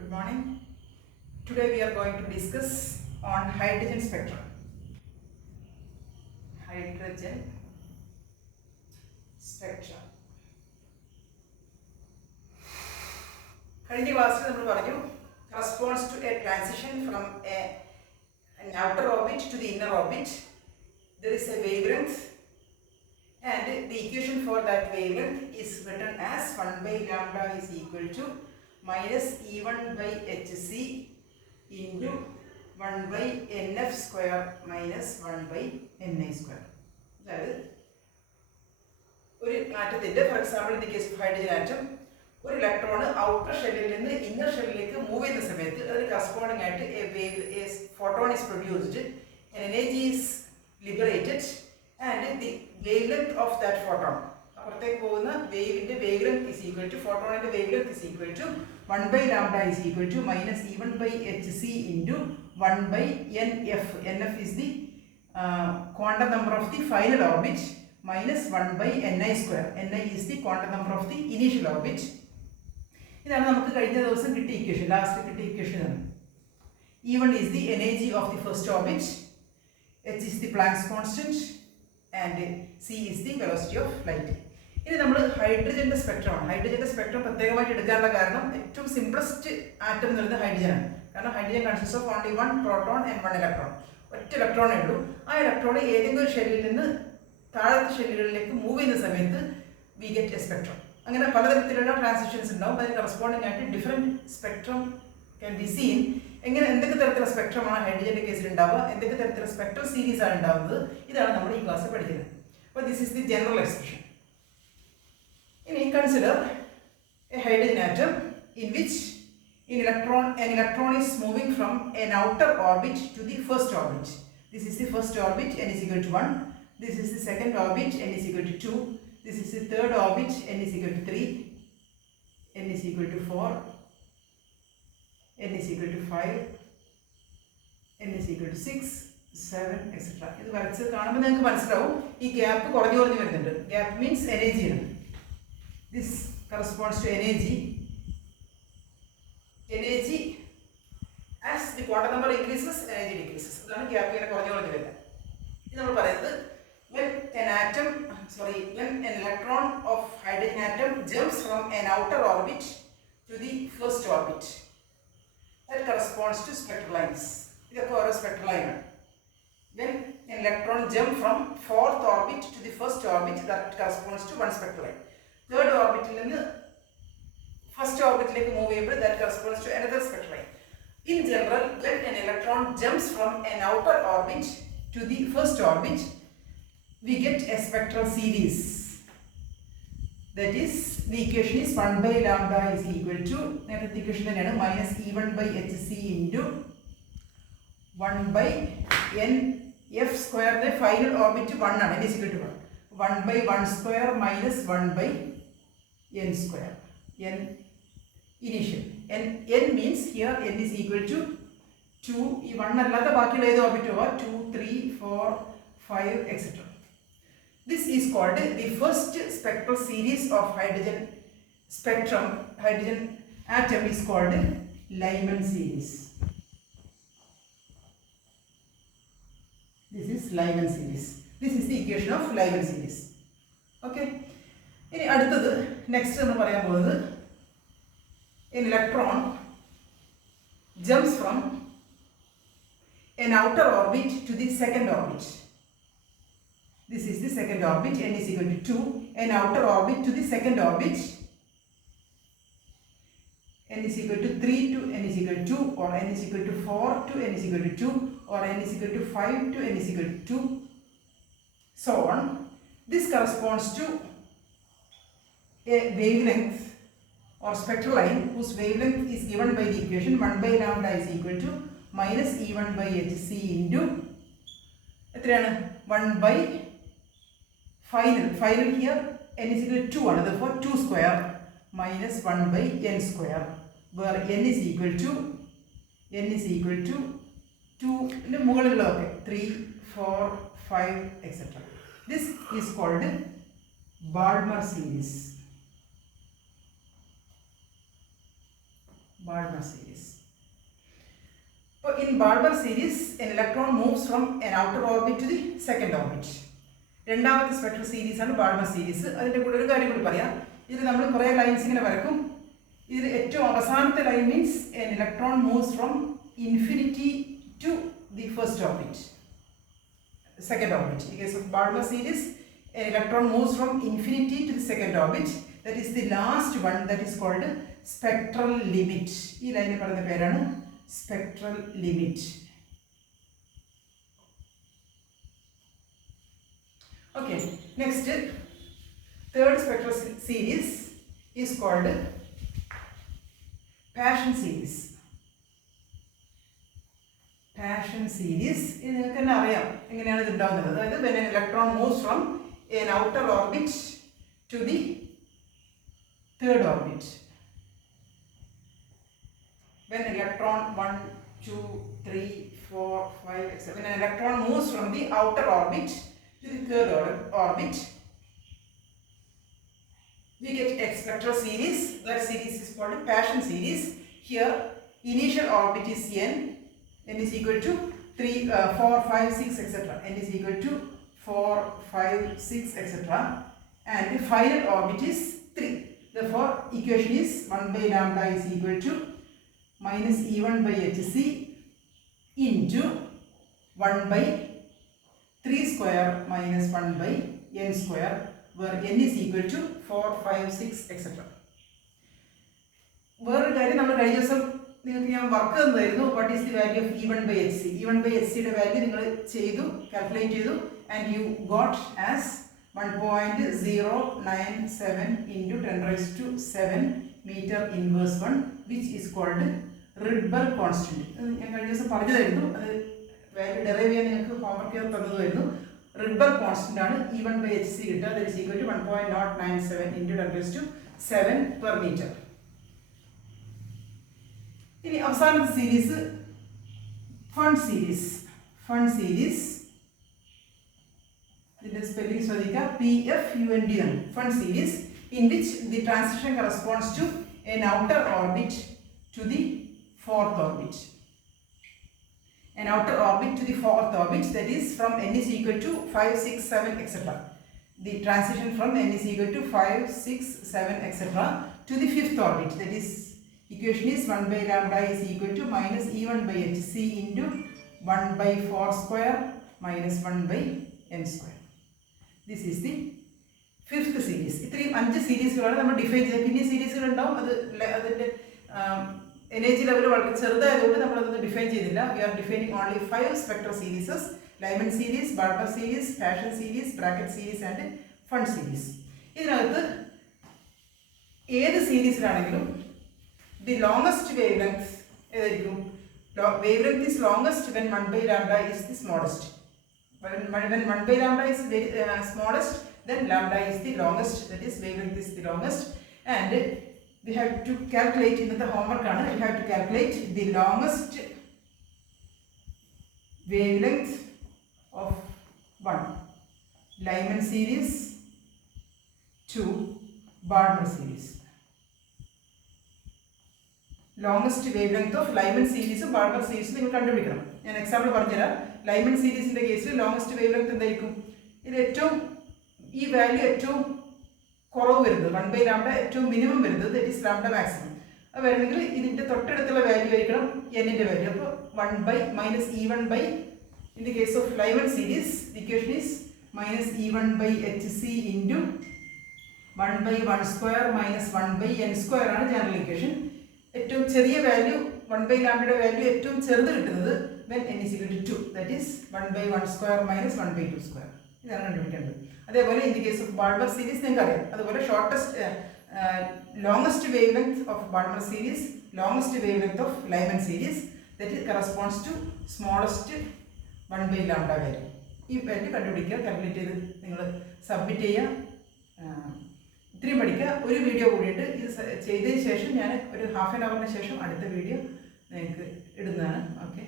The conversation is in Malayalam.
Good morning. Today we are going to discuss on hydrogen spectrum. Hydrogen spectrum. കഴിഞ്ഞ ക്ലാസ്സിൽ നമ്മൾ പറഞ്ഞു corresponds to a transition from an outer orbit to the inner orbit. There is a wavelength and the equation for that wavelength is written as 1 by lambda is equal to minus E1 by hc into 1 by nf square minus 1 by ni square. അതായത് ഒരു ആറ്റത്തിൻ്റെ for example in the case of hydrogen atom ഒരു ഇലക്ട്രോൺ ഔട്ടർ ഷെല്ലിൽ നിന്ന് ഇന്നർ ഷെല്ലിലേക്ക് മൂവ് ചെയ്യുന്ന സമയത്ത് അതിന് കറസ്പോണ്ടിങ് ആയിട്ട് photon is produced, energy is liberated and the wavelength of that photon അപ്പുറത്തേക്ക് പോകുന്ന വേവിൻ്റെ വേവ്ലെങ്ത് ഈസ് ഈക്വൽ ടു ഫോട്ടോണിൻ്റെ wavelength is equal to 1 by lambda is equal to minus E1 by hc into 1 by nf. nf is the quantum number of the final orbit minus 1 by ni square. ni is the quantum number of the initial orbit. ഇതാണ് നമുക്ക് കഴിഞ്ഞ ദിവസം കിട്ടിയ ഇക്വേഷൻ, ലാസ്റ്റ് കിട്ടിയ ഇക്വേഷൻ ആണ്. E1 is the energy of the first orbit, h is the Planck's constant and c is the velocity of light. ഇനി നമ്മൾ ഹൈഡ്രജൻ്റെ സ്പെക്ട്രമാണ്. ഹൈഡ്രജൻ്റെ സ്പെക്ട്രം പ്രത്യേകമായിട്ട് എടുക്കാനുള്ള കാരണം ഏറ്റവും സിംപ്ലസ്റ്റ് ആറ്റം എന്ന് പറയുന്നത് ഹൈഡ്രജനാണ്. കാരണം hydrogen consist of only 1 proton and 1 electron. ഒറ്റ ഇലക്ട്രോണേ ഉള്ളൂ. ആ ഇലക്ട്രോൺ ഏതെങ്കിലും ഒരു ഷെല്ലിൽ നിന്ന് താഴത്തെ ഷെല്ലുകളിലേക്ക് മൂവ് ചെയ്യുന്ന സമയത്ത് വി ഗെറ്റ് എ സ്പെക്ട്രം. അങ്ങനെ പലതരത്തിലുള്ള ട്രാൻസിഷൻസ് ഉണ്ടാവും. അതിന് കറസ്പോണ്ടിങ് ആയിട്ട് different spectrum can be seen. എങ്ങനെ എന്തൊക്കെ തരത്തിലുള്ള സ്പെക്ട്രമാണ് ഹൈഡ്രജൻ്റെ കേസിൽ ഉണ്ടാവുക, എന്തൊക്കെ തരത്തിലുള്ള സ്പെക്ട്രൽ സീരീസ് ആണ് ഉണ്ടാവുന്നത്, ഇതാണ് നമ്മൾ ഈ ക്ലാസ്സിൽ പഠിക്കുന്നത്. അപ്പോൾ this is the general expression. ഇനി consider a hydrogen atom in which an electron is moving from an outer orbit to the first orbit. This is the first orbit, n is equal to 1. This is the second orbit, n is equal to 2. This is the third orbit, n is equal to 3. n is equal to 4. n is equal to 5. n is equal to 6, 7, etc. ഇത് വരച്ച് കാണുമ്പോൾ നിങ്ങൾക്ക് മനസ്സിലാവും ഈ ഗ്യാപ്പ് കുറഞ്ഞു വരുന്നുണ്ട്. ഗ്യാപ്പ് മീൻസ് എനർജിയാണ്. This corresponds to energy. Energy as the quantum number increases, energy decreases. അതാണ് ഗ്യാപ്പ് ഇങ്ങനെ കുറഞ്ഞു വരുന്നത്. ഇത് നമ്മൾ പറയുന്നത് when an electron of hydrogen atom jumps from an outer orbit to the first orbit, that corresponds to spectral lines. ഇതൊക്കെ ഓരോ സ്പെക്ട്രൽ ലൈനാണ്. When an electron jump from fourth orbit to the first orbit, that corresponds to one spectral line. Third orbitil നിന്ന് ഫസ്റ്റ് ഓർബിറ്റിലേക്ക് മൂവ് ചെയ്യുമ്പോൾ that corresponds to another spectral line. In general, when an electron jumps from an outer orbit to the first orbit, we get a spectral series. That is, the equation is 1 by lambda is equal to, നേരത്തെ ഇക്വേഷൻ തന്നെയാണ്, minus E1 by hc into 1 by nf square. the final orbit 1 ആണ്, n is equal to 1. 1 by 1 square minus 1 by n square. n initial. n means here n is equal to 2. ഈ 1 അല്ലാത്ത ബാക്കിയുള്ള ഏത് ഓർബിറ്റ് പോവാ 2, 3, 4, 5, etc. This is called the first spectral series of hydrogen spectrum. Hydrogen atom is called Lyman series. This is Lyman series. This is the equation of Lyman series. Okay. ഇനി അടുത്തത് നെക്സ്റ്റ് എന്ന് പറയാൻ പോകുന്നത് an electron jumps from an outer orbit to the second orbit. This is the second orbit, n is equal to 2. An outer orbit to the second orbit, n is equal to 3 to n is equal to 2, or n is equal to 4 to n is equal to 2, or n is equal to 5 to n is equal to 2, so on. This corresponds to a wavelength or spectral line whose wavelength is given by the equation 1 by lambda is equal to minus E1 by hc into എത്രയാണ് 1 by final here n is equal to 2 ആണ്, therefore 2 square minus 1 by n square, where n is equal to 2 ന്റെ മുകളിലുള്ളതൊക്കെ 3, 4, 5, etc. This is called Balmer series. Balmer series. So in Balmer series, an electron moves from an outer orbit to the second orbit. രണ്ടാമത്തെ സ്പെക്ട്രൽ സീരീസ് ആണ് ബാൾമർ സീരീസ്. അതിൻ്റെ കൂടെ ഒരു കാര്യം കൂടി പറയാം. ഇത് നമ്മൾ കുറേ ലൈൻസ് ഇങ്ങനെ വരക്കും. ഇതിൽ ഏറ്റവും അവസാനത്തെ line means an electron moves from infinity to the first orbit, second orbit. In case of Balmer series, an electron moves from infinity to the second orbit. That is the last one, that is called spectral limit. ഈ ലൈനിൽ പറയുന്ന പേരാണ് spectral limit. Okay, next, third spectral series is called Paschen series. Paschen series ഇത് നിങ്ങൾക്ക് തന്നെ അറിയാം എങ്ങനെയാണ് ഇത് ഉണ്ടാകുന്നത്. അതായത് when an electron moves from an outer orbit to the third orbit. When electron 1, 2, 3, 4, 5, etc. When an electron moves from the outer orbit to the third orbit, we get a spectral series. That series is called Paschen series. Here, initial orbit is n is equal to 3, 4, 5, 6, etc. n is equal to 4, 5, 6, etc. And the final orbit is 3. Therefore, equation is 1 by lambda is equal to minus E1 by hc into 1 by 3 square minus 1 by n square, where n is equal to 4, 5, 6, etc. വേറൊരു കാര്യം നമ്മൾ കഴിഞ്ഞ ദിവസം നിങ്ങൾക്ക് ഞാൻ വർക്ക് തന്നായിരുന്നു. What is the value of E1 by hc. E1 by hcയുടെ വാല്യൂ നിങ്ങൾ ചെയ്തു, കാൽക്കുലേറ്റ് ചെയ്തു, and you got as 1.097 into 10 raised to 7 meter inverse 1, which is called Rydberg constant. ഞാൻ കഴിഞ്ഞ ദിവസം പറഞ്ഞതായിരുന്നു, അത് വാല്യൂ ഡെറൈവ് ചെയ്യാൻ നിങ്ങൾക്ക് ഹോംവർക്ക് ചെയ്ത് തന്നതായിരുന്നു. Rydberg constant ആണ് E1 by hc കിട്ടുക. that is equal to 1.097 into 10 raised to 7 per meter. ഇനി അവസാനത്തെ series fund series. Fund series ഇതിന്റെ സ്പെല്ലിംഗ് ശ്രദ്ധിക്കുക, PFUND ആണ്. Fund series in which the transition corresponds to an outer orbit to the fourth orbit. An outer orbit to the fourth orbit, that is from n is equal to 5, 6, 7, etc. The transition from n is equal to 5, 6, 7, etc. to the fifth orbit, that is equation is 1 by lambda is equal to minus E1 by hc into 1 by 4 square minus 1 by n square. This is the fifth series. ഇത്രയും 5 സീരീസുകളാണ് നമ്മൾ ഡിഫൈൻ ചെയ്തത്. പിന്നെ സീരീസുകൾ ഉണ്ടാവും, അത് അതിൻ്റെ എനർജി ലെവൽ വളരെ ചെറുതായതുകൊണ്ട് നമ്മളതൊന്നും ഡിഫൈൻ ചെയ്തില്ല. We are defining only 5 spectral series: Lyman series, Balmer series, Paschen series, Brackett series and Pfund series. ഇതിനകത്ത് ഏത് സീരീസിലാണെങ്കിലും the longest wavelength ഏതായിരിക്കും? Wavelength is longest when 1 by lambda is the smallest. When 1 by lambda is very smallest, then lambda is the longest, that is wavelength is the longest. And we have to calculate, in the homework we have to calculate the longest wavelength of 1 Lyman series, 2 Balmer series. Longest wave length of Lyman സീരീസും ബാൾമർ സീരീസും നിങ്ങൾ കണ്ടുപിടിക്കണം. ഞാൻ എക്സാമ്പിൾ പറഞ്ഞുതരാം. ലൈമൻ സീരീസിൻ്റെ കേസിൽ ലോങ്സ്റ്റ് വേവ് ലെങ്ത് എന്തായിരിക്കും? ഇത് ഏറ്റവും ഈ വാല്യൂ ഏറ്റവും കുറവ് വരുന്നത് 1 by lambda, ഏറ്റവും മിനിമം വരുന്നത് ദറ്റ് ഈസ് ലാംഡ മാക്സിമം. അത് വരണമെങ്കിൽ ഇതിൻ്റെ തൊട്ടടുത്തുള്ള വാല്യൂ ആയിരിക്കണം എന്നിൻ്റെ വാല്യൂ. അപ്പോൾ 1 by minus E1 by, in the case of Lyman series, the equation is minus E1 by hc into 1 by 1 square minus 1 by n square ആണ് ജനറൽ ഇക്വേഷൻ. ഏറ്റവും ചെറിയ വാല്യൂ 1 by lambda വാല്യൂ ഏറ്റവും ചെറുത് കിട്ടുന്നത് when n is equal to 2, that is 1 by 1 square minus 1 by 2 square. ഇതാണ് കണ്ടുപിടിക്കേണ്ടത്. അതേപോലെ in the case of Balmer series നിങ്ങൾക്ക് അറിയാം. അതുപോലെ longest wavelength of Balmer series, longest wavelength of Lyman series, that corresponds to smallest 1 by lambda value. ഈ വാല്യൂ കണ്ടുപിടിക്കുക, കാൽക്കുലേറ്റ് ചെയ്ത് നിങ്ങൾ സബ്മിറ്റ് ചെയ്യുക. ഇത്രയും പഠിക്കുക. ഒരു വീഡിയോ കൂടിയിട്ട് ഇത് ചെയ്തതിന് ശേഷം ഞാൻ ഒരു ഹാഫ് ആൻ അവറിന് ശേഷം അടുത്ത വീഡിയോ നിങ്ങൾക്ക് ഇടുന്നതാണ്. ഓക്കെ.